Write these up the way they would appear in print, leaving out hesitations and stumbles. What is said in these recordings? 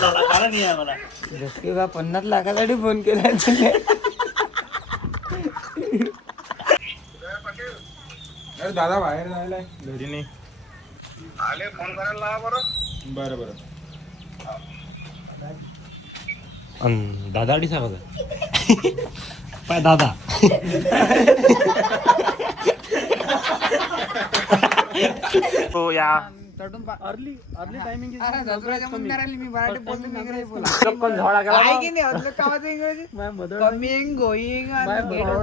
जसकी बा 50 लाखासाठी फोन केला. अरे दादा बाहेर जायलाय घरी नाही आले फोन करायला लावा बरं. बरं बरं. दादा अडी सांगा पाय दादा तो या अर्ली टायमिंग मी मराठी बोलतो इंग्रजी बोला. पण झाडा गेला आहे की नाही अर्ली कावाचं इंग्रजी coming going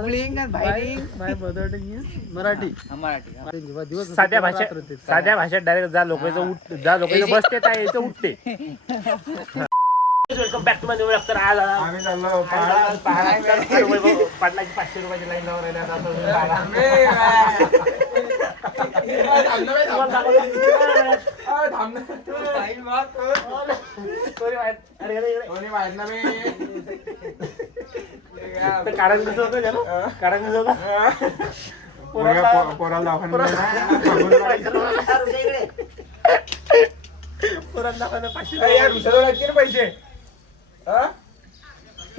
bling wiring my mother tongue is Marathi. Marathi दिवस साध्या भाषेत डायरेक्ट जा लोकांचं बसते त्या यायचं उठते. Welcome back to my new vlog. तर आज आम्ही चाललो पाटलाची 500 रुपयाची लाईन लावून राहिली आता. कारण कसं होतं कारण कसं होतं पोराला पैसे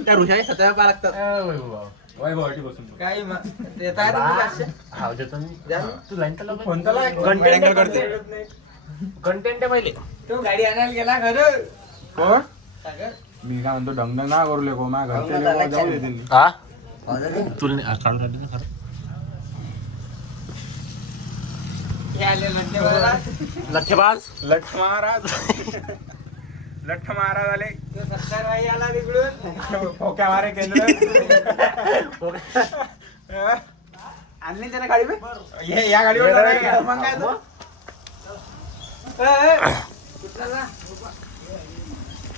त्या ऋषाने 17 पा लागतात. काय देता तू लाईन कंटेंट आहे पहिले. तो गाडी आणायला गेला खरं. मी काय म्हणतो डंग ना करू ले को माझ्या घरचे जाऊ देतील. तुला काढून राहिले ना खरं. हे आले म्हणजे बघा लठ्ठेबाज लठ्ठ महाराज आले. तो 70 वाई आला तिकडून. फोक्या मारे केंद्र आणली त्याने गाडी हे या गाडीवर जाणार का? मग काय तो? कुठला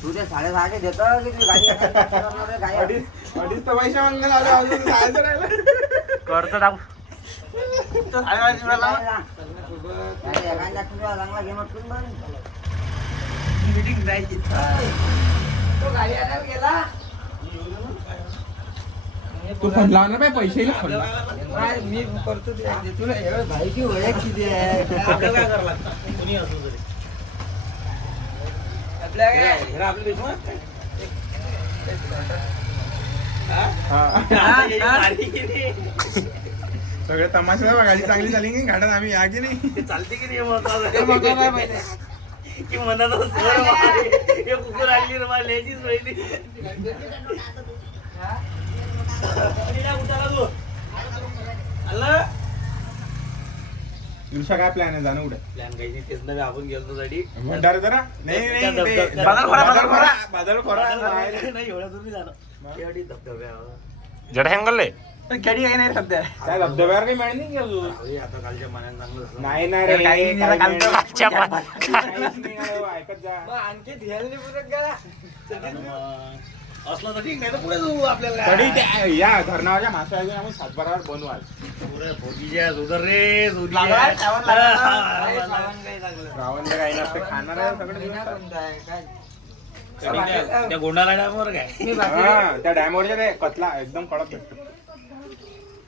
तू ते 6.5 देतो की तू गाडी अडीच तर पैसे मागले अजून जायचं राहिलं. करतो टाकू चांगला गेम मीटिंग जायची. तो गाडी आणायला गेला. तू फोन लावणार नाही पैसे मी करतो ते. तुला एवढं भाईची ओळख किती आहे? आपल्याला काय करावं लागतं कोणी असलं तरी. आपल्या काय आपली सगळे तमाशा गाडी चांगली झाली की गाड्यात आम्ही या की नाही. चालते की नाही की मनात कुकर आणली रे मला लिहायचीच पहिली. दिवसा काय प्लॅन आहे जाणं उद्या? प्लॅन काही नाही तेच नव्हे आपण गेलो साठी म्हणणार जरा नाही नाही एवढ्या दूर नाही जाणं एवढी धबधब्या जड हँगल गाडी आहे नाही सध्या. काय धबधब्यावर काही मिळेल नाही की अजून? आता कालच्या मनात चांगलं असतं. नाही ना रे काही नाही, काही कालचं नाही ना रे, ऐकत जा. मग आणखी ध्यान नाही पुरत गेला. असलं तर ठीक नाही तर पुढे जाऊ आपल्याला तरी ते या धरणावरच्या मासे अजून आपण सातबारावर बनवाल. पुढे भोगीच्या उदर रे लागला, श्रावण लागला. काय श्रावण काही लागलं. रावण काही नसते खाणार आहे सगळं महिना कोणता आहे? काय? त्या गोंडाला डॅमवर काय मी बाकी हा, त्या डॅमवरच्या ते कतला एकदम कडक भेटतो.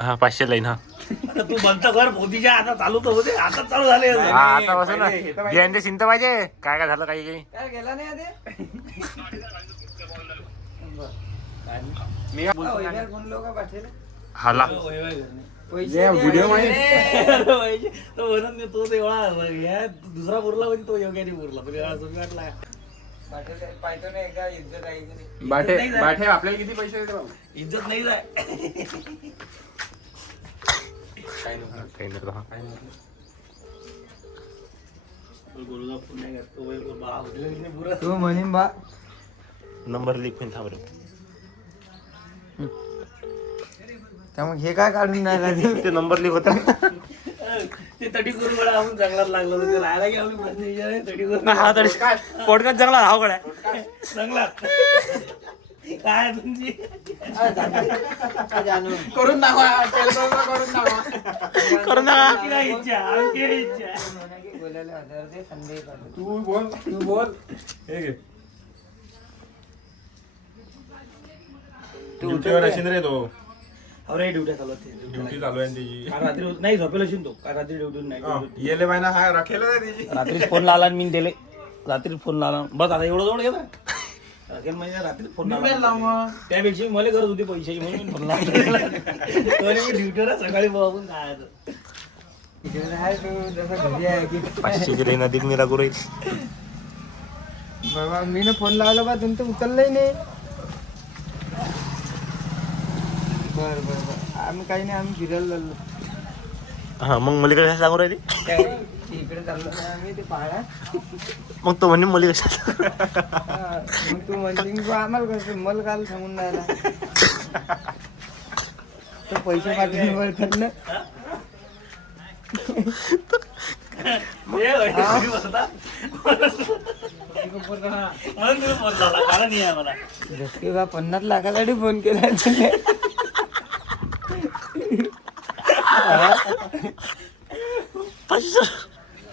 हा 500 लाईन हा आता तू बंद कर मोदीच्या आता चालू तर होते आता चालू झाले नाही, हा आता बसून ना हे तर माहिती. बियांचे चिंता पाहिजे काय काय झालं काही काही काय गेला नाही आधी? मी वैभव कोण लोक पाठवले? हाला पैसे जे द्या, व्हिडिओ वैभव मध्ये- रे. तो म्हणून मी तो एवढा दुसरा पुरला म्हणजे तो योग्याने पुरला पण एवढा तुम्ही वाटला पाठवले, पाहतो ना एकदा इज्जत आहे की नाही. बाठे बाठे आपल्याला किती पैसे देते बाबा? इज्जत नाही जाय काही नको. काही नाही हा. गुरुचा फोन नाही करत तो पुरा तू म्हणीन बा नंबर लिख पण थांब रे त्यामुळे हे काय काढून नाही लागले. ते नंबर लिख होता ते तटी करून गडा आपण चांगलाच लागलो तर ते राहायला की आपली प्रश्न विचार तटी करून हा तरी पॉडकास्ट चांगला अवघड आहे चांगला काय तुमची जाणून करून दाखवा टेलरला करून दाखवा. करून नका आमची काय इच्छा आमची काय इच्छा बोलायला हजार ते संडे पाठवतो. तू बोल हे घे. ड्युटीवर असेल रे तो. अरे ड्युट्या चालू होते ड्युटी चालू आहे त्याची. काल रात्री नाही झोपेल असेल तो काल रात्री ड्युटी नाही येले बाय ना हा राखेल आहे त्याची. रात्री फोन लावला आणि मी दिले रात्री फोन लावला बस आता एवढं जवळ गेला अखेर महिन्यात रात्री फोन मी काय लावू मग? त्यापेक्षा मला गरज होती पैशाची म्हणून फोन लावला ड्युटीला सकाळी बघून जायचं इकडे आहे तू जसं घरी आहे की 500 ची नदीत मी लागू राहील. बाबा मी ना फोन लावला बा तुमचं उचललंही नाही. बरं आम्ही काही नाही, आम्ही फिरायला चाललो. हा मग मुली कशा सांगू राहिली? काय इकडे चाललो ना आम्ही ते पाहणा. मग तो म्हणे मुली कशा मग तू म्हणते की बा आम्हाला कसं मला काल सांगून राहिला तो पैसे पाठवून वळतात ना. जसकी बा 50 लाखासाठी फोन केला तुला.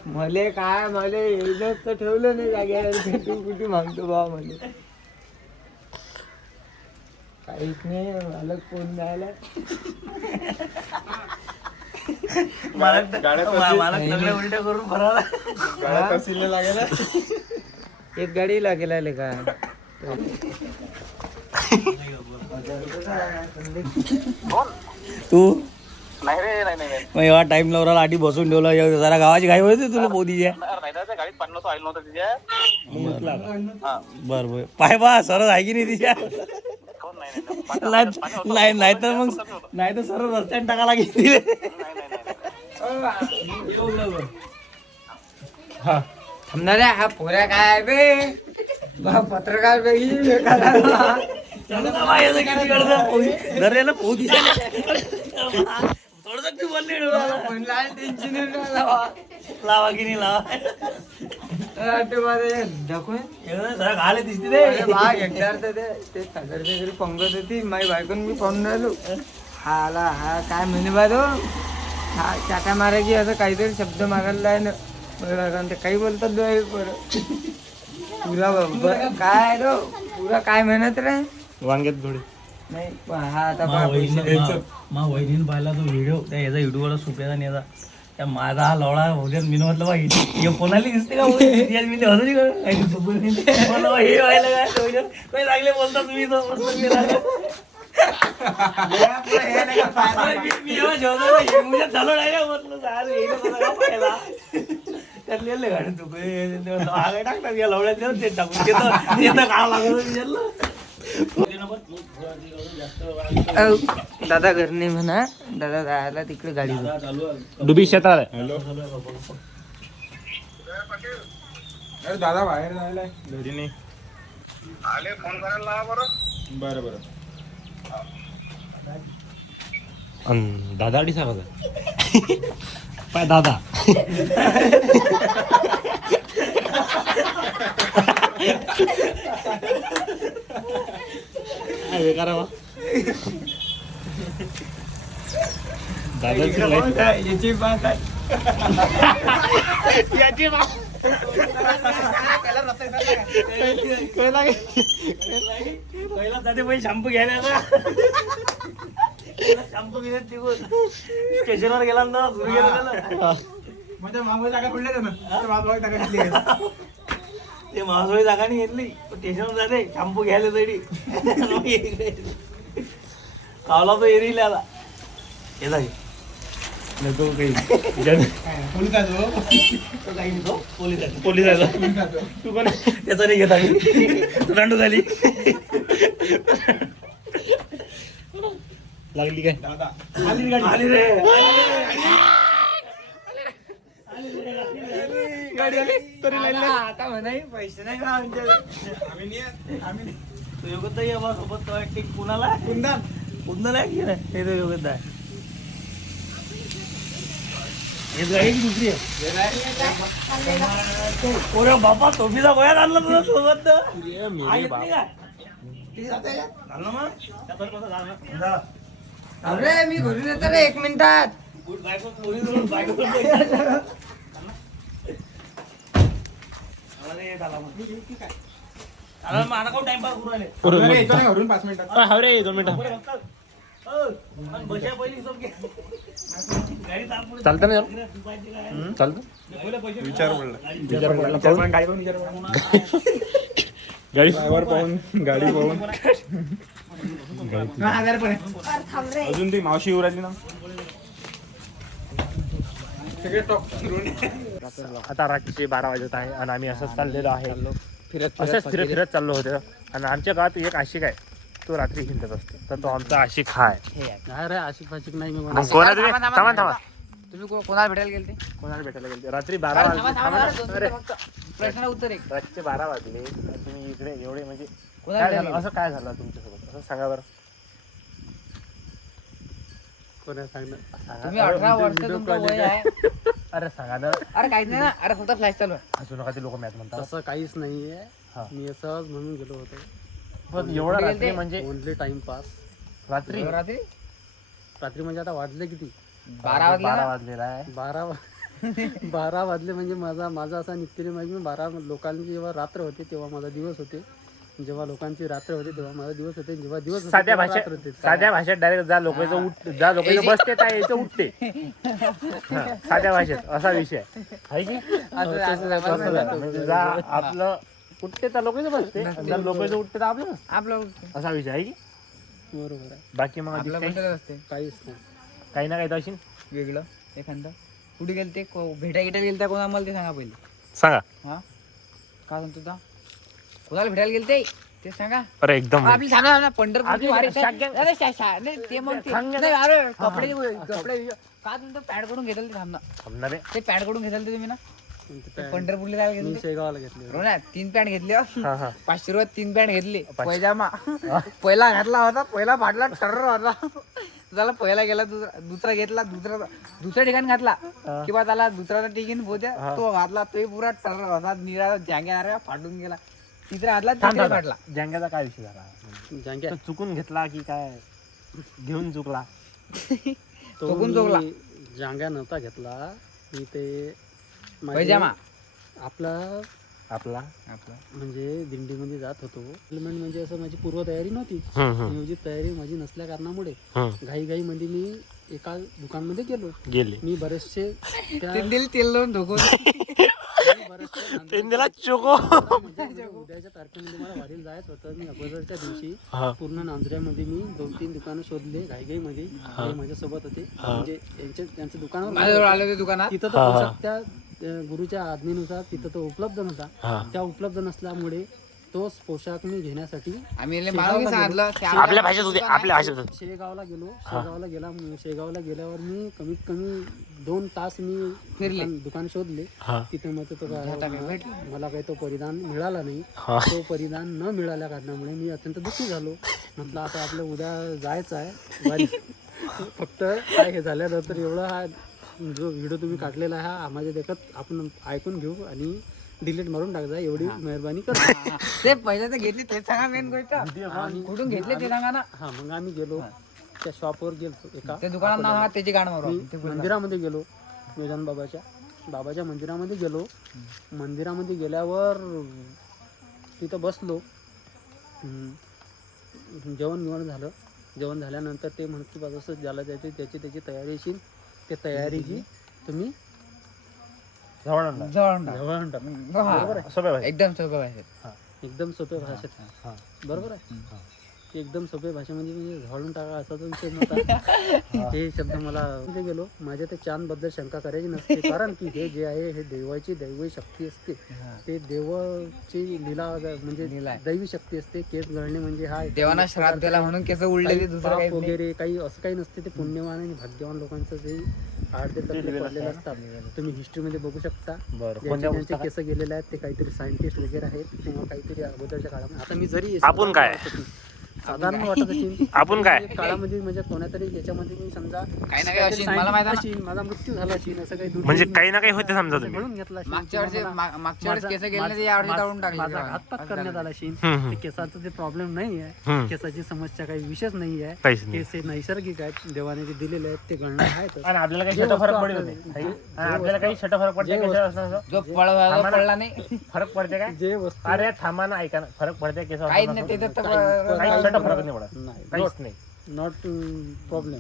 मले काय मले एकच तर ठेवलं नाही जाग्यावर. तू कुठे मागतो बा मले काहीच नाही. मालक फोन द्यायला उलट्या करून भरायला एक गाडी लागेल आले का. तू नाही रे नाही मग एवढा टाइम लावला आधी बसून ठेवला जरा गावाची घाई होती तुला पोदीच्या गाडीत 50 ऑइल नव्हतं तिच्या. बर पाय बा सरळ आहे की नाही तिच्या नाही तर मग नाही तर सरळ रस्त्याने टाका लागेल. थांबणाऱ्या हा पोऱ्या काय बे बा पत्रकार टेन्शन लावा की नाही लावा घाले दिसते ते सागर पंगत होती माझी बायकोन मी पाहून राहिलो. हा आला हा काय म्हणे बा तो हा चाटा मारा की असं काहीतरी शब्द मागायला आहे ना. ते काही बोलतात पुरा काय रो पुरा काय म्हणत रे वांग्यात थोडी नाही. हा आता वहिनीन पाहिला तो व्हिडिओ त्या याचा युट्यूबवर सुप्याचा नेता त्या माझा हा लवळा होत्या मी म्हटलं बा हे कोणाला दिसते का मी हे व्हायला काय लागले बोलता तुम्ही झालो नाही म्हटलं त्यातले गाडी तुकडे टाकतात या लवड्यात ते टाकून खावं लागत. दादा घर नाही म्हणा दादा जायला तिकडे गाडी डुबी शेतात अरे दादा बाहेर जायला घरी नाही आले फोन करायला लावा बरं. बरं दादा अडी सांगा पाय दादा करावा याची बात आहे. पहिला जाते पहिले शॅम्पू घ्यायला शॅम्पू घेण्यात तिकून स्टेशनवर गेला ना सुरू गेला म्हणजे मागवाई जागा पडले ना मागवाई जागा घेतली ते मासोळी जागा नाही घेतली स्टेशनवर जाते शॅम्पू घ्यायला तरी कावला तो एरिला आला हे जागे तो पोलिसाचा तू कोण त्याचा नाही घेत आम्ही दांडू झाली लागली काय दादा आली रे आता म्हणा पैसे नाही का आम्ही तो योगता ये बा सोबत कुणाला कुंदन आहे की नाही हे तो योगता आहे हे गाडी की दुसरी आहे बापा टोपीचा गोळ्यात आणला तुला सोबत अरे मी घरून येतो रे 1 मिनिटात. टाइमपास करू राहिले घरून 5 मिनिटात हा रे 2 मिनिटं चालतं ना चालतं विचार पडला विचार पडला गाडी ड्रायव्हर पाहून गाडी पाहून अजून ती मावशी येऊ राहिली ना सगळे टॉप फिरून आता रात्रीचे 12 वाजत आहे आणि आम्ही असंच चाललेलो आहे असंच फिरत फिरत चाललो होतो आणि आमच्या गावात एक आशिक आहे तो रात्री हिंडत असतो तर तो आमचा आशिक हा आहे. अरे आशिक फाशिक नाही मी मग कोणा तुम्ही थांबा थांबा तुम्ही कोणाला भेटायला गेलते कोणाला भेटायला गेले रात्री 12 वाजले थांबा ना. अरे प्रश्न उत्तर एक रात्रीचे 12 वाजले तुम्ही इकडे एवढे म्हणजे कोणाला काय झालं भेटायला असं काय झालं तुमच्यासोबत असं सांगा बरं कोणा सांगणार सांगा. तुम्ही 18 वर्ष तुमचं वय आहे अरे सांगा ना अरे काहीच नाही ना अरे फक्त फ्लॅश चालू आहे हसू नका ते लोक मॅच म्हणतात तसं काहीच नाहीये हा. मी असंच म्हणून गेलो होतो पण एवढं कुठे रात्री गेलते? म्हणजे ओनली टाइमपास रात्री रात्री रात्री म्हणजे आता वाजले किती 12 वाजले 12 ना? वाजलेला आहे 12 वाजले म्हणजे माझा असा नित्यने माहिती मी 12 लोकांची जेव्हा रात्र होते तेव्हा माझा दिवस होते जेव्हा लोकांची रात्र होते तेव्हा माझा दिवस होते जेव्हा दिवस होते साध्या तेव्हा भाषेत रात्र होते. साध्या भाषेत डायरेक्ट ज्या लोकांचं उठ ज्या लोकांचं बसते त्या यायचं उठते हा, साध्या भाषेत असा विषय आहे की असं असं झालं. म्हणजे ज्या आपलं उठते त्या लोकांचं बसते आणि ज्या लोकांचं उठते तर आपलं नसतं. आपलं असा विषय आहे की बरोबर आहे बाकी मग आपलं अधिक काही बसलेलं असते काहीच नाही काही ना काही तर असेल वेगळं एखादं कुठे गेलते भेटायला गेलते कोणा मला ते सांगा पहिले सांगा हा काय सांगतो आता कोणाला भेटायला गेलते ते सांगा अरे एकदम आपली सांगा ना पंढरपूरची आपली वारी शाग्या- अरे नाही ते मग ते सांग ना. नाही, अरे कपडे का तुमचं पॅड कडून घेतलं ते थांब ना थांबणार आहे ते पॅड कडून घेतलं ते तुम्ही ना पण ते ते पॅन्ट पंढरपूरला जायला मी गेले शेगावला घेतली बरोबर ना 3 पॅन्ट घेतले हो. हा हा 500 रुपयात 3 पॅन्ट घेतले पैजामा पहिला घातला होता पहिला फाटला टर्र होता झाला पहिला गेला दुसरा घेतला दुसऱ्या ठिकाणी घातला किंवा त्याला दुसरा टिकीन पोहत्या तो घातला तोही पुरा टर्र होता निरा जांग्या फाटून गेला तिसरा घातला तिसरा फाटला जांग्याचा काय विषय झाला म्हणजे जांग्या तो चुकून घेतला की काय घेऊन चुकला चुकून चुकला. मी जांग्या नव्हता घेतला मी ते माझे- पैजामा आपला आपला म्हणजे दिंडीमध्ये जात होतो हेल्मेट म्हणजे असं माझी पूर्वतयारी नव्हती नियोजित तयारी माझी नसल्या कारणामुळे घाई मध्ये मी एका दुकानमध्ये गेलो गेले मी बरेचसे त्या तेल लावून धोकून त्यांना चोको म्हणजे उद्याच्या तारखेमध्ये मला वारीला जायचं होतं मी अगोदरच्या दिवशी पूर्ण नांदऱ्यामध्ये मी 2-3 दुकानं शोधले घाईमध्ये ते माझ्यासोबत होते म्हणजे त्यांच्या दुकानावर माझ्याजवळ आले होते दुकानात तिथं तो पोशाख त्या गुरुच्या आज्ञेनुसार तिथं तो उपलब्ध नव्हता त्या उपलब्ध नसल्यामुळे तोच पोशाख मी घेण्यासाठी आम्ही सांगितलं की आपल्या भाषेत होते आपल्या भाषेत होते शेगावला गेलो शेगावला गेल्यावर मी कमीत कमी 2 तास मी फिरले. दुकान शोधले तिथे मग तो मला काही तो परिधान मिळाला नाही तो परिधान न मिळाल्या कारणामुळे मी अत्यंत दुःखी झालो म्हटलं आता आपलं उद्या जायचं आहे वारी. फक्त काय हे झाल्यानंतर एवढा हा जो व्हिडिओ तुम्ही काढलेला आहे हा माझ्या देखत आपण ऐकून घेऊ आणि डिलीट मारून टाकजा एवढी मेहरबानी करतो. ते पहिले तर घेतली ते सांगा मेन गोष्ट कुठून घेतले ते सांगा ना हा मग आम्ही गेलो त्या शॉपवर गेलो एका त्या दुकानात नाव हा त्याची गाणं मारू मी मंदिरामध्ये गेलो वेदांत बाबाच्या मंदिरामध्ये गेलो मंदिरामध्ये गेल्यावर तिथं बसलो जेवण झालं जेवण झाल्यानंतर ते म्हणत की बाबा ज्याला जायचं त्याची तयारी असेल त्या तयारीची तुम्ही जवळ जवळ टाक. बरोबर आहे सोप्या भाषेत. एकदम सोप्या भाषेत एकदम सोप्या भाषेत बरोबर आहे एकदम सोप्या भाषेमध्ये म्हणजे झाडून टाका असा तो विषय नव्हता हे शब्द मला तिथे गेलो माझ्या ते चांदबद्दल शंका करायची नसते कारण की हे जे आहे हे देवाची दैवी शक्ती असते ते देवाची लीला म्हणजे दैवी शक्ती असते केस गळणे म्हणजे हा देवाना श्राप दिला म्हणून केस उडलेली दुसरं काही नाही. वगैरे काही असं काही नसते ते पुण्यवान आणि भाग्यवान लोकांचं जे आडते तकले पडलेले असतात तुम्ही हिस्ट्रीमध्ये बघू शकता ज्यांचे केस गेलेले आहेत ते काहीतरी सायंटिस्ट वगैरे आहेत किंवा काहीतरी अगोदरच्या काळामध्ये आता मी जरी आपण काय? साधारण वाटत असेल आपण काय काळामध्ये म्हणजे कोणातरी याच्यामध्ये मी समजा काही ना काही असेल, मला माहिती आहे ना. असेल, माझा मृत्यू झाला असेल असं काही म्हणजे काही ना काही होते समजा तुम्ही म्हणून घेतला असेल. मागच्या वर्षी किंवा मला- मागच्या वेळेस केस गेले ते यावर्षी काढून टाकले माझा घातपात करण्यात आला असेल हम्म. ते केसाचं ते प्रॉब्लेम नाही आहे हम्म. केसाची समस्या काही विशेष नाही आहे काहीच नाही केस हे नैसर्गिक आहेत देवाने जे दिलेले आहेत ते गणना आहेत आणि आपल्याला काही छोटा फरक पडत होते है की? आणि आपल्याला काही छोटा फरक पडते कशा असं जो पडला नाही फरक पडते काय जे वस्तू अरे थांबा ना ऐका ना फरक पडते केस काहीच नाही ते तर काही छोटा फरक नाही पडत नाही काहीच नाही नॉट प्रॉब्लेम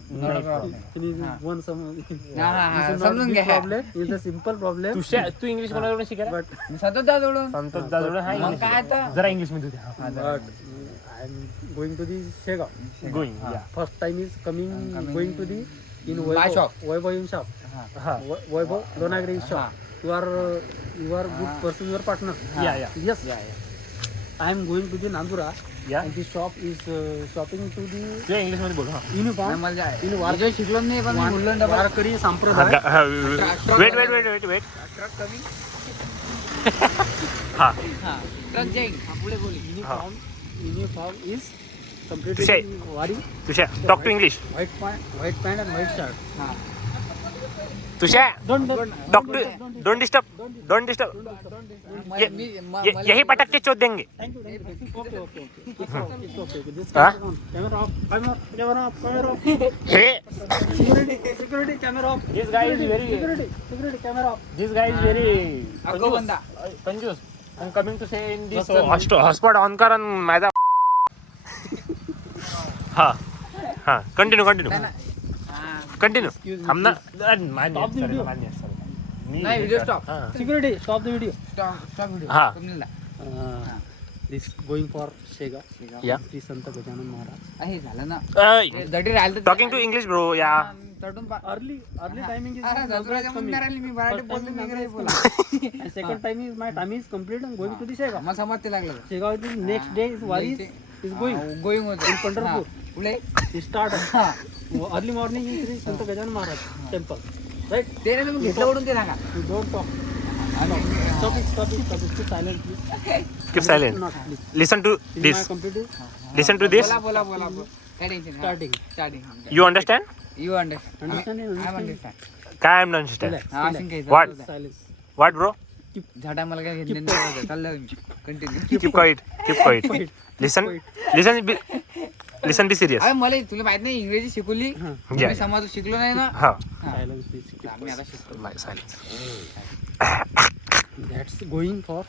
वन समजून घ्या. Problem is a simple problem. तू इंग्लिश कोणाकडून शिकायला? बट सतत जा जोडून संतोष जाधव हा मग इंग्लिश काय आता जरा इंग्लिश मध्ये but I am going to the Shegaon. Going first time is coming going to the in My shop. Vaibhav in shop. हा वैभव लोणागरी shop. You are good person, your partner. Yeah. Yes. I am going to the Nandura. Yeah. And the shop is shopping to the तू English मध्ये बोल हा uniform. मला In वारकरी शिकलो नाही पण मी बोललो ना डबल. वारकरी संप्रदाय. वेट ट्रक कमी हा ट्रक जाईल पुढे बोली. Uniform is completely Tushai. wari. Tusha talk to English. White pant and white shirt. Tusha Don't. Talk to don't disturb यही पटक के चोट देंगे. Thank you. Okay. It's okay. This Huh? camera off. Camera off. हे Security, camera off. This guy is very Security, camera off. This guy is very अगो बंदा कंजूस. I am coming to say in this hotspot on कर आणि माझा हा continue continue हम ना Stop the video. नाही video stop Security, stop the video. Stop video हा. This going for Shega. Yeah. Shri संत गजानन महाराज. हे झालं ना दडी राहिलं तर टॉकिंग टू इंग्लिश ब्रो या चढून Early timing is दसऱ्याच्या coming. मुंग्या राहिली मी मराठी बोलतो मी इंग्रजी बोला. And second time is my time is complete and going to the Shega. मग समजते लागलं Shega is next day is Wari is going. Going होतं In Pandharpur. पुढे He start early morning in Sri Sant Gajanan Maharaj temple. Right? ते नाही तुम्ही घेतलं ओढून ते सांगा. You don't talk. Stop it. Keep silent, please. Keep silent Not please. Listen to This is this my computer listen to this बोला काय tension starting. Starting you understand you understand Understand? I understand काय I am understand Relax. हा असं घ्यायचं What? Silence. What bro झाडा मला काय घेतलं नाही चाललं continue keep quiet listen be serious. अरे मला तुला माहित नाही इंग्रजी शिकवली हां. मी समाज शिकलो नाही ना हा Silence, please. Keep आम्ही आता शिकतो silence That's going for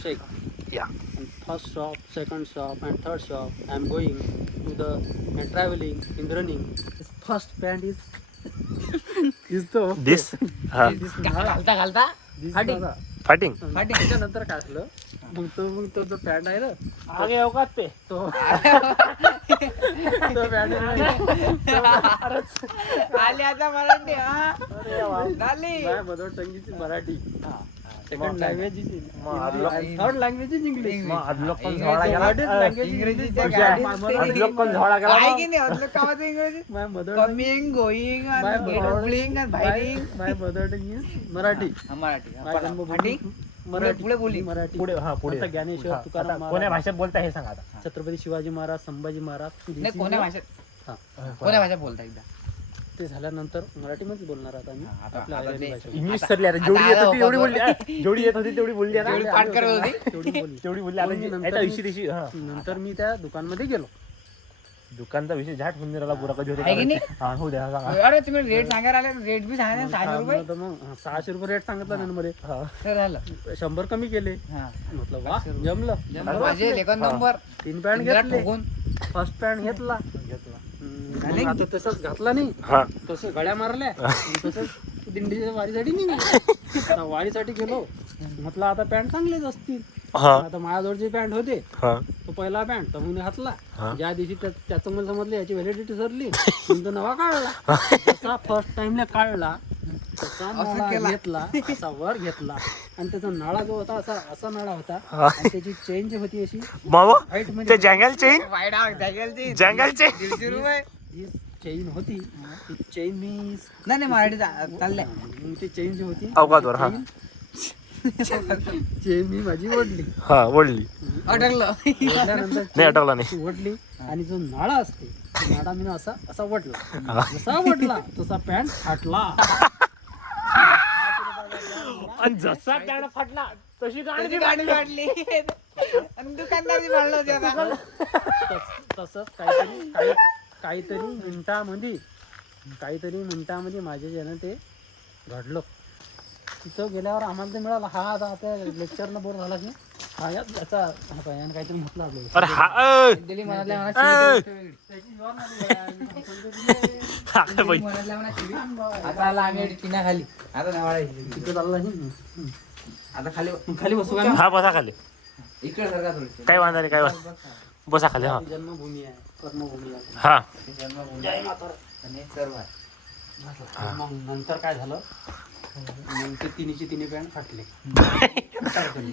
Shega. या And first shop, second shop, and third shop. I'm going to the and traveling in the running. This first band is the दिस हा this Nala. घालता This Fighting. Nala. Fighting त्याच्यानंतर काय झालं मग तो जो pant आहे ना आगे अवकात पे तो पॅन्ट आली आता मराठी हा झाली mother tongue is Marathi second language is अदलोक थर्ड लँग्वेज इज इंग्लिश पण झोळा गेला इंग्रजीच्या तुझ्या अदलोक पण झोळा गेला आहे की नाही अदलोक कामाचं इंग्रजी my mother coming going getting बाहेरिंग my mother tongue is Marathi Marathi माझी जन्मभूमी मराठी पुढे बोली मराठी पुढे हा पुढे आता ज्ञानेश्वर हा, तुकाराम आता कोण्या महाराज, भाषेत बोलता हे सांगा आता. छत्रपती शिवाजी महाराज संभाजी महाराज नाही कोण्या भाषेत हा. कोण्या भाषेत बोलता एकदा ते झाल्यानंतर मराठीमध्ये बोलणार आता आम्ही आता- आपल्या आता आयरणी ते- भाषेत. इंग्लिश सरली आता जेवढी येत होती तेवढी बोलली जेवढी येत होती तेवढी बोलली आता जेवढी पाठ करत होती तेवढी बोलली तेवढी बोलली आता बोलली नंतर आता मी- दिवशी दिवशी हा नंतर मी त्या दुकानमध्ये गेलो दुकानचा विषय झाट होऊन राहिला पुरा कधी आहे की नाही? हा हो द्या सांगा अरे तुम्ही रेट सांगायला आले रेट बी सांगा 600 रुपये तर मग 600 रुपये रेट सांगितला त्यानं मध्ये हा. तर झालं 100 कमी केले हा म्हटलं वा जमलं माझे लेखन नंबर 3 पॅन्ट इंदिरा घेतले ठोकून फर्स्ट पॅन्ट घेतला मग आता तसंच घातला नाही हा तसं गळ्या मारल्या आणि तसंच दिंडीच्या वारीसाठी निघालो वारीसाठी गेलो म्हटलं आता पॅन्ट चांगलेच असतील हा आता माझ्याजवळ पॅन्ट होते हा तो पहिला पॅन्ट तर मी घातला हा. ज्या दिवशी त्याचं मला समजलं याची व्हॅलिडिटी सरली मग तो नवा काढला जसा फर्स्ट टाइमला काढला तसा नळा घेतला असा वर घेतला आणि त्याचा नळा जो होता असा नळा होता आणि त्याची चेन जी होती अशी मामा हाईट ते मध्ये जंगल चेन वाईट जंगलची जंगल चेन 150 रुपये ही चेन होती ती चेन मी नाही मराठी चाललंय मग ती चेन जी होती अवकातवर हा चेन मी माझी ओढली हा ओढली अडकलं ओढल्यानंतर नाही अटकला नाही ती ओढली आणि जो नाळा असते तो नाळा मी असा ओढला जसा ओढला तसा पॅन्ट फाटला आणि जसा त्यानं फाटला तशी गाडी गाडी काढली आणि दुकानदार मारलं होते आता तसंच काहीतरी मिनिटामध्ये माझ्या ज्यानं ते घडलं तिथं गेल्यावर आम्हाला ते मिळालं हा आता लेक्चरनं बोर झाला की हा याचा हा पाय यानं काहीतरी म्हटलं आपल्याला. अरे हा दिली मनातल्या मनात शिवी देऊ. मनातल्या मनात शिवी. आता आला आम्ही टिना खाली. आता नावाळायची. तिकडे चालला आता खाली खाली बसू का? हा बसा खाली. इकडे सरका थोडी. काय वांधा नाही काय वांधा. बसा खाली हा जन्मभूमी आहे, कर्मभूमी आहे. हा जय माता. आणि सर्व आहे. मग नंतर काय झालं, मग ते तिन्ही पॅन्ट फाटले.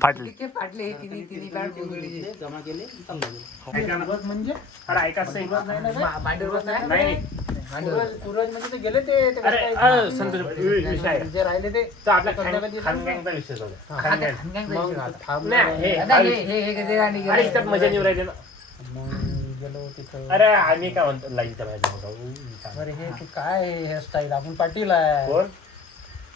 फाटली. इतके फाटले हे तिन्ही पॅन्ट उघडली. ते जमा केले चालला गेलो. ऐका ना. म्हणजे अरे ऐका सही. मांडीवर बसला नाही सूरज म्हणजे ते गेले ते अरे संतोष विषय आहे. जे राहिले ते तर आपल्या खानगँगचा विषय चालू आहे. मग थांब. नाही हे हे कधी राणी अरे इथं मजा नाही राहिली ना. मग गेलो तिथं. अरे आम्ही काय म्हणतो लाईनच्या बाहेर अरे हे तू काय हेअरस्टाईल, आपण पाटील आहे. कोण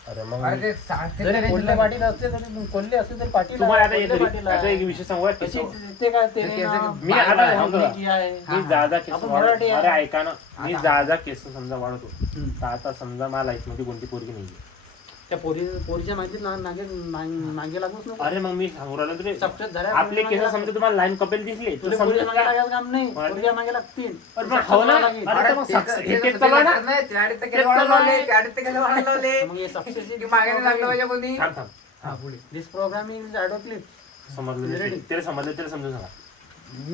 अरे मग अरे ते साठे जरी कोल्हे पाटील असते तरी कोल्हे असते तरी पाटील तुम्हाला आता आहे, एक कोल्हे पाटील आता आहे. एक विषय सांगू का? कशी ते काय ते ते केस- मी आता सांगतो आम्ही की आहे. मी जाजा केस आपण मराठी आहे. अरे ऐका ना मी जाजा केस समजा वाढवतो तर आता समजा मला लाईफ मध्ये कोणती पोरगी नाही त्या पोरीच्या माहितीत मागे लागूच नको. अरे मग मी सांगू राहिलो तुला सपशेत झाल्या आपले केस समजा तुम्हाला लाईन कपेल दिसले तुला तर पोरीच्या समजा मागे का? लागायचं काम नाही, पोरीच्या मागे लागतील. अरे पण हो ना. अरे तर मग हे तेच चालू आहे ना. मग मग हे सक्सेस मागे लागलं पाहिजे कोणी. थांब थांब पुढे दिस प्रोग्रामिंग इज ऑडिओ क्लिप. समजलं त्याला समजलं त्याला समजून सांगा.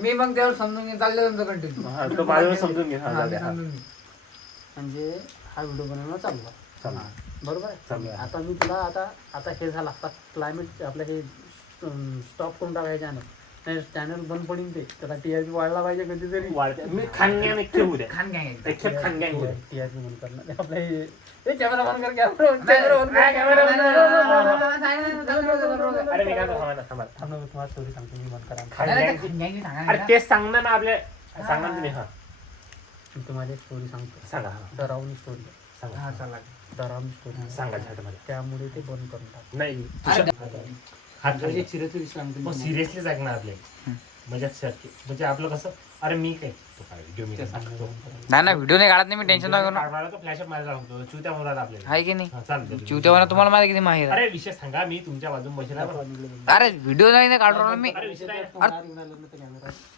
मी मग त्यावर समजून घेऊन चाललं तुमचं कंटिन्यू. हा, तो माझ्यावर समजून घे हा, जाऊ दे, हा. म्हणजे हा व्हिडिओ बनवणं चालू आहे. चालू. बरोबर आहे. चालू आहे. आता मी तुला आता हे झालं, आता क्लायमेट आपलं हे स्टॉप करून टाकायचं आहे. चॅनल बंद पडीन ते, त्याला टीआरपी वाढला पाहिजे कधीतरी. वाढते मी खानग्यान एक खेळ उद्या खान काय एक खेळ खानग्यान उद्या टीआरपी बंद करणं आपलं हे कॅमेरा बंद कर, कॅमेरा बंद कर. अरे मी काय म्हणतो, थांबा. थांब ना, मी तुम्हाला स्टोरी सांगतो, मी बंद करा. अरे तेच सांगणार ना आपल्या सांगा ना तुम्ही हा मी तुम्हाला एक स्टोरी सांगतो, सांगा हा डरावणी स्टोरी, सांगा डरावणी स्टोरी सांगा झाट मला त्यामुळे ते बंद करून टाक. नाही हात सिरियसली सांगतो. सिरियसलीच ऐकणार आपले म्हणजे आपलं कसं अरे मी काय तो काय व्हिडिओ मी काय सांगतो नाही व्हिडिओ नाही काढत नाही मी, टेन्शन नका तो फ्लॅश मारायला लागतो चिवत्या मोराला आपल्याला आहे की नाही. चालतं चिवतेवाना तुम्हाला माहिती किती माहिती आहे. अरे विषय सांगा मी तुमच्या बाजून बसला अरे व्हिडिओ नाही काढणार मी. अरे विषय काय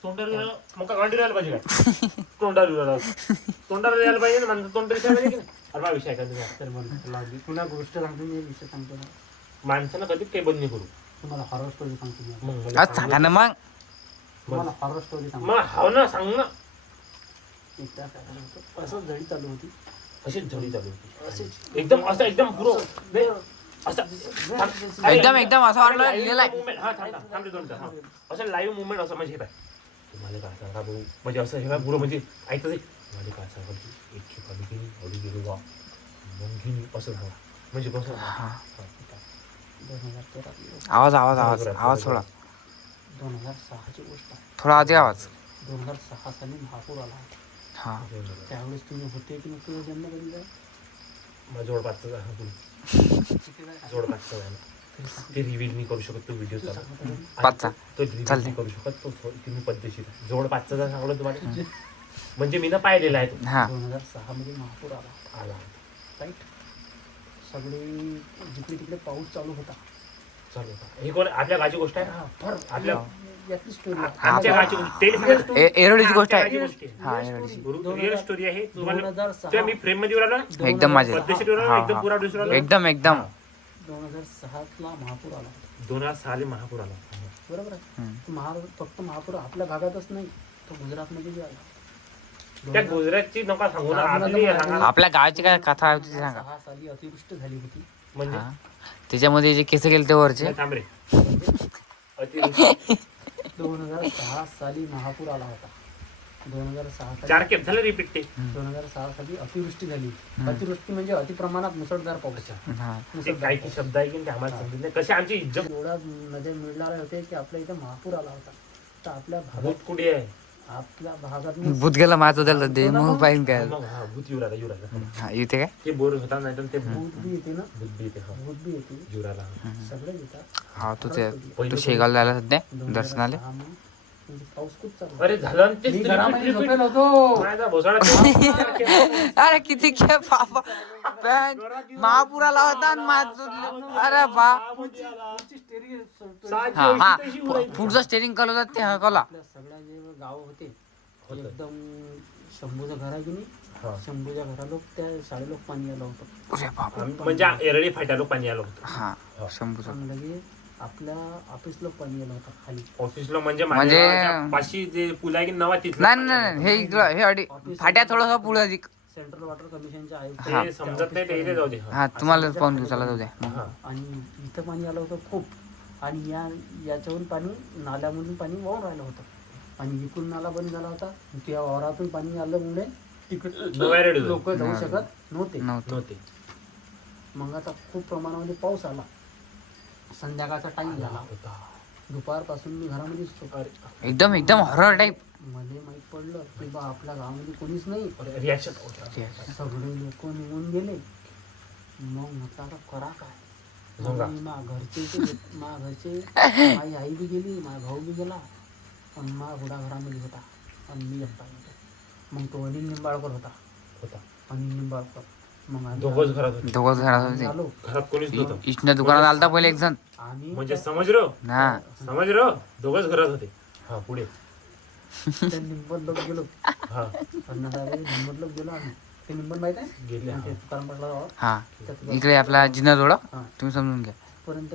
तोंडाला मग का गांडी राहायला पाहिजे काय तोंडाला यायला पाहिजे ना तोंड दिसायला पाहिजे की नाही. अरे बा विषय काय तुझ्या तर बंद पुन्हा गोष्ट सांगतो मी, विषय सांगतो ना. माणसानं कधी काही बंद नाही करू तुम्हाला हॉरर स्टोरी सांगतो मी. मग आज सांगा ना मग. तुम्हाला हॉरर स्टोरी सांगतो. मग हाव ना सांग ना. एकदा काय झालं होतं, असं जळी चालू होती. अशीच झोडी चालू होती एकदम असं एकदम पुरो असं एकदम असं वाटलं लिहिलेलं आहे. मुवमेंट हा थांब दोन असं लाईव्ह मुवमेंट असं म्हणजे हे पाय तुम्हाला काय सांगा भाऊ म्हणजे असं हे पुरं म्हणजे ऐकतच तुम्हाला काय सांगा एक खेप आली की अडी गेलो बा मग घेऊन असं झालं म्हणजे कसं 2013 आवाज थोडा 2006ची गोष्ट आहे. थोडा अधिक आवाज. 2006 साली महापूर आला होता. हा त्यावेळेस तुम्ही होते की नव्हते जन्म कधी मग जोडपाचचं जोडपाचचं झालं ते रिव्हील नाही करू शकत तो व्हिडिओ पाचचा तो रिव्हील नाही करू शकत तो तुम्ही पद्धतशीर जोड पाचचा सांगलं तुम्हाला म्हणजे मी ना पाहिलेला आहे तो हा 2006 मध्ये महापूर आला राईट. सगळे जिकडे तिकडे पाऊस चालू होता. हे कोण आपल्या गाची गोष्ट आहे फार आपल्या यातली स्टोरी आमच्या गाची गोष्ट एरोडीची गोष्ट आहे. हा रिअल स्टोरी आहे तुम्हाला मी फ्रेम मध्ये राहिलो एकदम माझे पद्धतशीर राहिलो एकदम पुरा दुसरा एकदम 2006 ला महापूर आला. 2006 महापूर आला बरोबर आहे. फक्त महापूर आपल्या भागातच नाही, तो गुजरातमध्ये बी आला. त्या गुजरातची नका सांगू ना आपली सांगा आपल्या गावाची काय कथा आहे ती सांगा. 2006 साली अतिवृष्टी झाली होती. म्हणजे त्याच्यामध्ये जे केस गेले ते वरचे थांब रे 2006 साली महापूर आला होता. 2006 चार केप झालं रिपीट ते 2006 साली अतिवृष्टी झाली. अतिवृष्टी म्हणजे अतिप्रमाणात मुसळधार पाऊस. हा ते काही की शब्द आहे की ते आम्हाला समजत नाही कशी आमची इज्जत एवढा नजर मिळणारे होते की आपल्या इथे महापूर आला होता. तर आपल्या भूत भागात कुठे आहे भूत गेला माझं त्याला दे मग पाहिजे काय. मग हा भूत युराला हा इथे काय ते बोर होता नाही तर ते भूत भूत बी येते ना, बी येते हा भूत बी येते, युराला सगळे येतात. हा तू शेगावला आला सध्या दर्शनाला. 2006 मध्ये म्हणजे पाऊस खूप चालू अरे झालं आणि तेच मी repeat, घरामध्ये repeat. झोपेल होतो. माझा भोसडा तेच. अरे किती खेळ बाबा महापुराला होता आणि अरे बा हा हा पुढचं स्टेरिंग कल होता ते हकला. आपल्या सगळ्या जे गाव होते एकदम शंभूचं घर आहे की नाही, शंभूच्या घराला त्या शाळेला पाणी आलं होतं. अरे बाबा म्हणजे एरळी फाट्याला पाणी आलं होतं. हा शंभूचा पण लगे आपल्या ऑफिसला पाणी आलं होतं खाली. ऑफिसला म्हणजे म्हणजे- माझ्या पाशी जे पूल आहे की नवा तिथलं नाही नाही हे इकडं हे अडी फाट्या थोडंसं पुढे अधिक. सेंट्रल वॉटर कमिशनच्या आयुक्त ते समजत नाही ते इथे जाऊ दे. हा तुम्हाला पाहून घेऊ चला जाऊ द्या. हा. आणि इथं पाणी आलं होतं खूप. आणि याच्याहून पाणी नाल्यामधून पाणी वाहून राहिलं होतं. आणि इकडून नाला बंद झाला होता. त्या वावरातून पाणी आल्यामुळे तिकडे लोक जाऊ शकत नव्हते. नव्हते. मग आता खूप प्रमाणामध्ये पाऊस आला. संध्याकाळचा टाइम झाला. दुपारपासून मी घरामध्येच होतो. एकदम एकदम हॉरर टाईप. मध्ये माहीत पडलं की बा आपल्या गावामध्ये कोणीच नाही. रिॲक्शन सगळे लोक निघून गेले. मग म्हटलं आता करा काय. सांगा. घरचे माझी आई बी गेली, माझा भाऊ बी गेला, पण माझा घोडा घरामध्ये होता आणि मी एकटा होतो. मग तो अनिल निंबाळकर होता. अनिल निंबाळकर. मग आम्ही दोघंच घरात होते. दोघंच घरात होते. आलो. घरात कोणीच नव्हतं. इथनं दुकानात आलता पहिले एक जण. आम्ही म्हणजे समज रो हा दोघंच घरात होते. हा पुढे त्या निंबतलोक गेलो. हा अन्नदारे निंबतलोक गेलो आम्ही. ते निंबत माहित आहे गेले. हा. ते तुकाराम पाटला गावात. हा इकडे आपला जिना जोडा हा. तुम्ही समजून घ्या. पर्यंत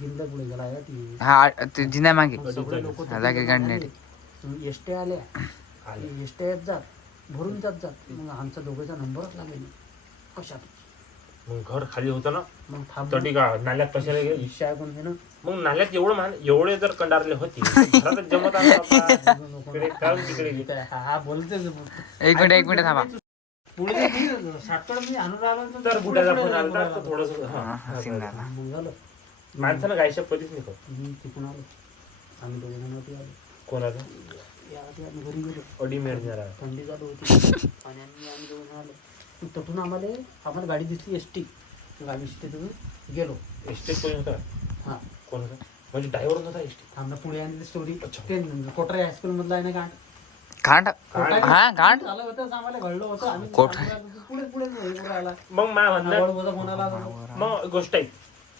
जिल्हा पुढे गेला आहे ती. हा ते जिना मागे सगळे लोक जागी गाडी एसट्या आल्या. एसट्या येत जात भरून जात. मग आमचा दोघांचा नंबरच लागेल कशात. मग घर खाली होतं ना मग थांब तटी का नाल्यात कशाला गेली. इच्छा आहे कोण हे ना. मग नाल्यात एवढे जर कंडारले होते घरातच जमत आलं बाबा. इकडे काढून तिकडे गेले. हा बोलतेच एक मिनिट थांबा. पुढे मी शॉर्टकट मी आणून राहिलो तर बुटाचा फोन आला तर थोडस मग झालं. माणसानं गायशा कधीच नाही करत. मी तिकून आलो. आम्ही दोघे जण होते आलो. कोणाचं याआधी आम्ही घरी गेलो. अडी मिळणार थंडी चालू होती आणि आम्ही दोघे जण आलो. तिथून आम्हाला गाडी दिसली एसटी. आम्ही तिथून गेलो. एस्टेट कोण होता. हा कोण होता म्हणजे ड्रायव्हर होता एस्टेट. आमला पुढे आणि स्टोरी ते कोटरे हायस्कूल मधला आहे ना घाट हा घाट झालं होतं आम्हाला घडलं होतं. आम्ही कोटरे. पुढे पुढे आला. मग मा म्हणणार फोन आला. मग गोष्ट आहे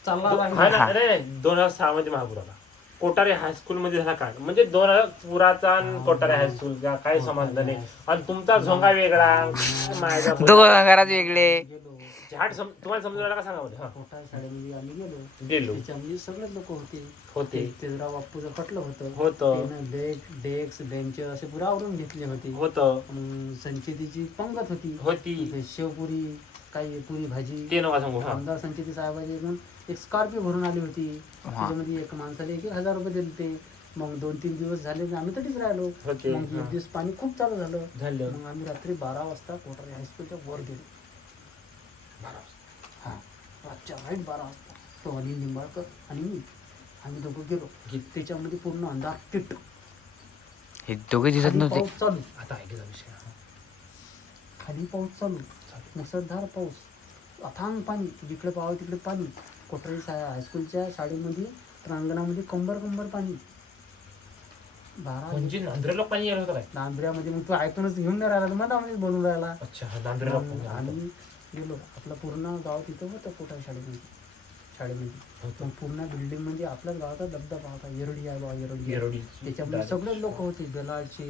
चालला आला. हा ना. अरे 2006 मध्ये महापूर आला. कोटारे हायस्कूल मध्ये झाला काय म्हणजे 2000 पुराचा आणि कोटारे हायस्कूलचा काही समजलं नाही. आणि तुमचा झोंगा वेगळा माझा दोघं घरात वेगळे. गेलो. झाड तुम्हाला समजून राहिला का सांगा मध्ये. हा कोटा शाळेमध्ये आम्ही गेलो. गेलो त्याच्यामध्ये सगळेच लोक होते. तेजराव बाप्पूचं कटलं होतं. होतं डेस्क बेंच असे पुरा आवरून घेतले होते. होतं संचितीची पंगत होती. होती शेवपुरी काही पुरी भाजी. ते नका सांगू. हा आमदार संचिती साहेबांची म्हणून एक स्कॉर्पिओ भरून आली होती. त्याच्यामध्ये एक माणसाला 1,000 रुपये दिले ते. मग 2-3 दिवस झाले आम्ही तटीच राहिलो. होते. मग एक दिवस पाणी खूप चालू झालं. झालं मग आम्ही रात्री 12 वाजता कोटारे हायस्कूलच्या वर गेलो. हा रातच्या वाईट 12 वाजता तो अनिल निंबाळकर आणि मी आम्ही दोघं गेलो. त्याच्यामध्ये पूर्ण अंधार तिट. हे दोघे दिसत खाली नव्हते. पाऊस चालू. आता ऐकला विषय. खाली पाऊस चालू. मुसळधार पाऊस. अथांग पाणी. जिकडे पाहावं तिकडे पाणी. कोटरे हायस्कूलच्या शाळेमध्ये प्रांगणामध्ये कंबर पाणी. 12 म्हणजे नांद्रेला पाणी येणार होतं काय. नांदऱ्यामध्ये मग तो ऐकूनच घेऊन नाही राहिला. मधामध्ये बोलून राहिला. अच्छा नांद्रेला मग आम्ही गेलो. आपलं पूर्ण गाव तिथं होतं कोटारे शाळेमध्ये. मग पूर्ण बिल्डिंग म्हणजे आपल्याच गावाचा दबदबा होता. येरडी आहे बा येरडी. त्याच्यामध्ये सगळे लोक होते. बेलाळचे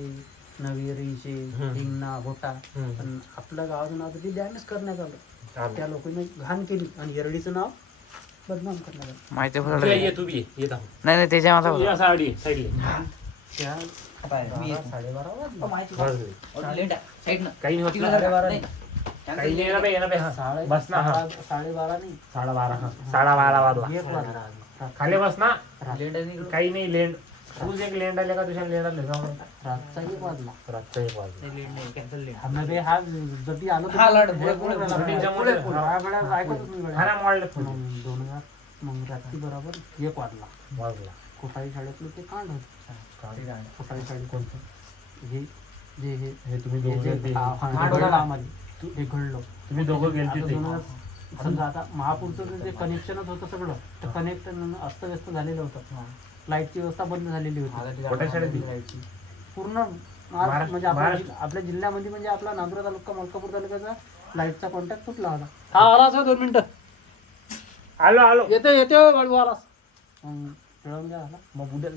नवेरीचे हिंगणा भोटा. पण आपल्या गावाचं नाव ते डॅमेज करण्यात आलं. त्या लोकांनी घाण केली आणि येरडीचं नाव बदनाम करण्यात आलं. माहिती तू पडलं ये तू बी येत आहो. नाही त्याच्या माथा होता. साडी साईडला त्या 12:30 वाजले. काही नाही होत ना. 12:30 काही नाही येणार येणार हा बस ना. हा 12:30 नाही 12:30 हा 12:30 वाजला. 1 वाजला. खाली बस ना. रातचा काही नाही लेंड तूच एक लेंड आले का तुझ्या लेंड आले 1 वाजला. रातचा 1 वाजला. आम्ही हा जटी आलो मग रात्री बरोबर 1 वाजला. कोठारी शाळेतलं ते कांड होतं. कोठारी शाळेत कोणतं हे जे हे तुम्ही हे जे दोघं आम्हाला हे घडलं. तुम्ही दोघं गेलते ते. समजा आता महापूरचं जे कनेक्शनच होतं सगळं तर कनेक्ट अस्तव्यस्त झालेलं होतं. लाईटची व्यवस्था बंद झालेली होती कोणत्या शाळेत पूर्ण म्हणजे आपल्या जिल्ह्यामध्ये म्हणजे आपला नांदुरा तालुका मलकापूर तालुक्याचा लाईटचा कॉन्टॅक्ट तुटला होता. हा आला असं 2 मिनिटं आलो येते वाढू आलास खेळून घ्या आला मग उद्या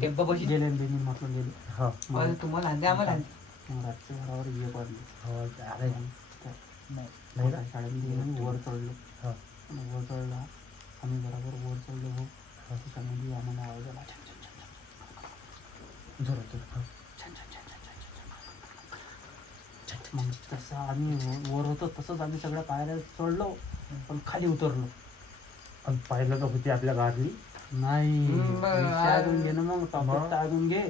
टेम्पो बशी गेले बेनी म्हटलं गेले हा तुम्हाला आणते आम्हाला मग रातच्या घरावर ये पडले शाळेमध्ये गेलो वर चढलो हा. वर चढला आम्ही बरोबर वर चढलो हो त्याच्यामध्ये आम्हाला आवाज आला मग तसं आम्ही वर होतो तसंच आम्ही सगळ्या पायऱ्या चढलो पण खाली उतरलो आणि पाहिलं तर होती आपल्या गावातली नाही टाळून घे ना मग टॉपिक टाळून घे.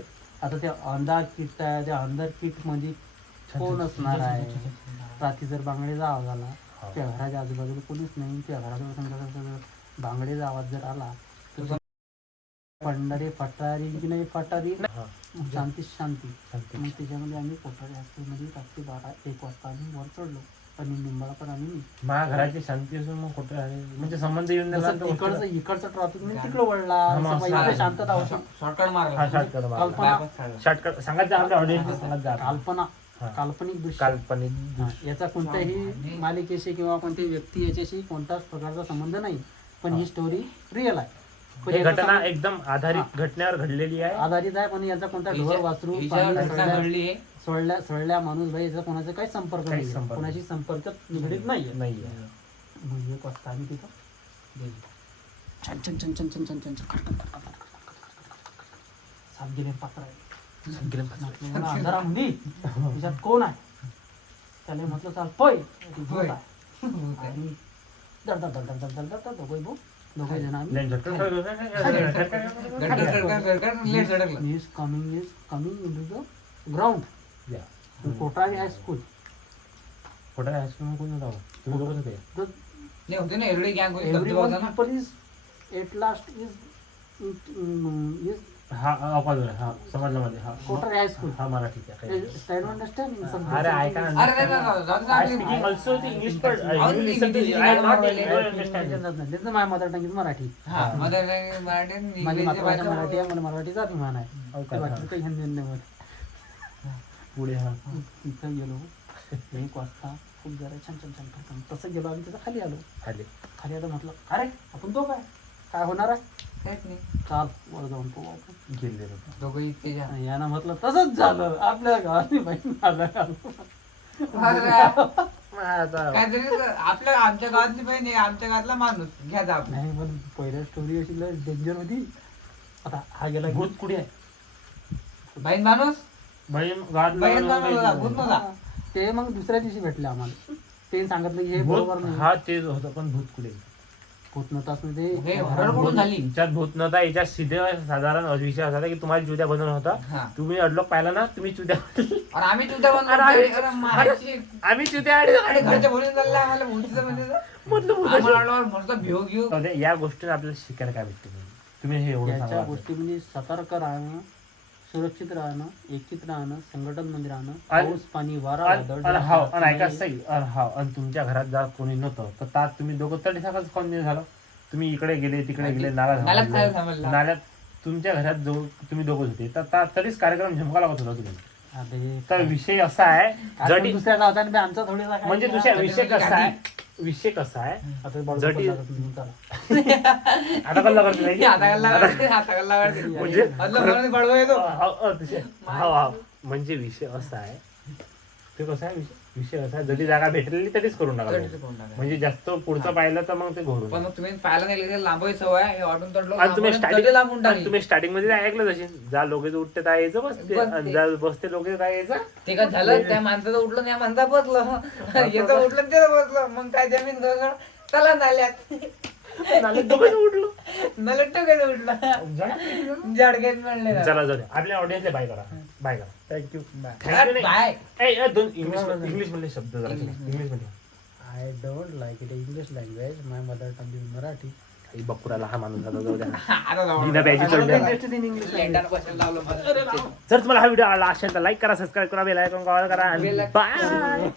आता ते अंधार किट आहे त्या अंधार किट मध्ये कोण असणार आहे रात्री जर बांगड्याचा आवाज आला त्या घराच्या आजूबाजूला कोणीच नाही त्या घराजवळ समजा बांगड्याचा आवाज जर आला तर पंढारी फटारी की नाही फटारी शांती मग त्याच्यामध्ये आम्ही कोठारी हॉस्टेलमध्ये रात्री 12-1 वाजता आम्ही वर चढलो पण निंबाळा आम्ही माझ्या घराची शांती असून मग कुठे आहे म्हणजे संबंध येऊन इकडचं ट्रॉफिक नाही तिकडं वळला शांतता शॉर्टकट मारला शॉर्टकट सांगत जा आपल्या ऑडियन्स सांगत जा काल्पनिक दृश्य काल्पनिक याचा कोणत्याही मालिकेशी किंवा कोणत्याही व्यक्ती याच्याशी कोणताच प्रकारचा संबंध नाही पण ही स्टोरी रिअल आहे ही घटना एकदम आधारित घटनेवर घडलेली आहे आधारित आहे पण याचा कोणता ढोर वासरू घडली सोडल्या माणूस भाई याचा कोणाचा काही संपर्क नाही कोणाशी संपर्क निगडीत नाही मग 1 वाजता आम्ही तिथं छान छान छान छान छान छान छान साप गेले पात्र अंधारामध्ये त्याच्यात कोण आहे त्याने म्हटलं चाल पय आणि दोघे जण आम्ही is coming into the ground. Kothari high school कोण होता तुम्ही दोघंच होते नाही होते ना एवढी गँग होती everyone people is at last is हा अपाजून हा समजलं मध्ये हा कोठारी हायस्कूल हा मराठी आहे try to understand in some अरे ऐका ना अरे नाही speaking also the English but you listen to I am not understanding this is my mother tongue is Marathi हा मदर मराठी माझी मातृभाषा मराठी आहे मला मराठीचा अभिमान आहे बाकी काही हिंदी नाही पुढे हा तिथं गेलो 1 वाजता खूप जरा छान छान छान छान तसं गेलो आम्ही त्याचा खाली आलो म्हटलं अरे आपण तो काय होणार आहे काहीच नाही चाल वर जाऊन तो आपण गेले दोघं इतके यानं म्हटलं तसंच झालं आपल्या गावातली बाई माझा काहीतरी आमच्या गावातली बहीण आहे आमच्या गावातला माणूस घ्या जा नाही पण पहिल्या स्टोरी अशी डेंजर होती. आता हा गेला भूत कुठे आहे बहीण माणूस बहीण बहीण माणूस भूत नव्हता ते मग दुसऱ्या दिवशी भेटले आम्हाला ते सांगितलं की हे बरोबर नाही हा तेच होतं पण भूत कुठे भूत नव्हताच मध्ये हे हरड कुठून झाली तुमच्यात भूत नव्हता याच्यात सीधे साधारण विषय असा होता की तुम्हाला चुद्या बनवून होता तुम्ही अडलोक पाहिला ना तुम्ही चुद्या आणि आम्ही चुद्या बनवून आम्ही चुद्या आणि घरच्या बोलून चाललं आम्हाला भूतीचं भिव घेऊ या गोष्टीने आपल्याला शिकायला काय भेटते तुम्ही हे एवढं याच्या गोष्टी म्हणजे सतर्क राहणं सुरक्षित राहणं एकीत राहणं संघटन मध्ये राहणं पाऊस पाणी वारा ऐका सही आणि तुमच्या घरात जर कोणी नव्हतं तर त्यात तुम्ही दोघं तरी सकाळच कोण झालं तुम्ही इकडे गेले तिकडे गेले नाल्यात तुमच्या घरात जो तुम्ही दोघं होते तर तरीच कार्यक्रम झमका लागत होता तुम्ही तर विषय असा आहे जटी दुसऱ्या गावात आमचा थोडीसा म्हणजे दुसऱ्या विषय कसा आहे आता जटी आता कल्ला करते म्हणजे विषय असा आहे ते कसं आहे विषय असा जरी जागा भेटलेली तरीच करून टाका म्हणजे जास्त पुढचं पाहिलं तर मग ते घोरून पण तुम्ही पाहायला नाही लांबही सवय हे वाटून तुम्ही स्टार्टिंग मध्ये ऐकलं तशी जा लोक उठते त्या यायचं बसते जा बसते लोक त्या यायचं ते काय झालं त्या माणसाचं उठलं या माणसा बसलं याचं उठलं त्याला बसलं मग काय जमीन चला नाल्यात उठलो नाल्यात टाकायचं उठलं झाडकेच म्हणले चला जाऊ आपल्या ऑडियन्सला बाय करा थँक्यू बाय दोन इंग्लिश मध्ये शब्द जरा इंग्लिश मध्ये I don't like it English language my mother tongue is Marathi बकुराला हा माणूस जातो जाऊ आता जर तुम्हाला हा व्हिडिओ आवडला असेल तर लाईक करा सबस्क्राईब करा बेल आयकॉन कॉल करा आणि बाय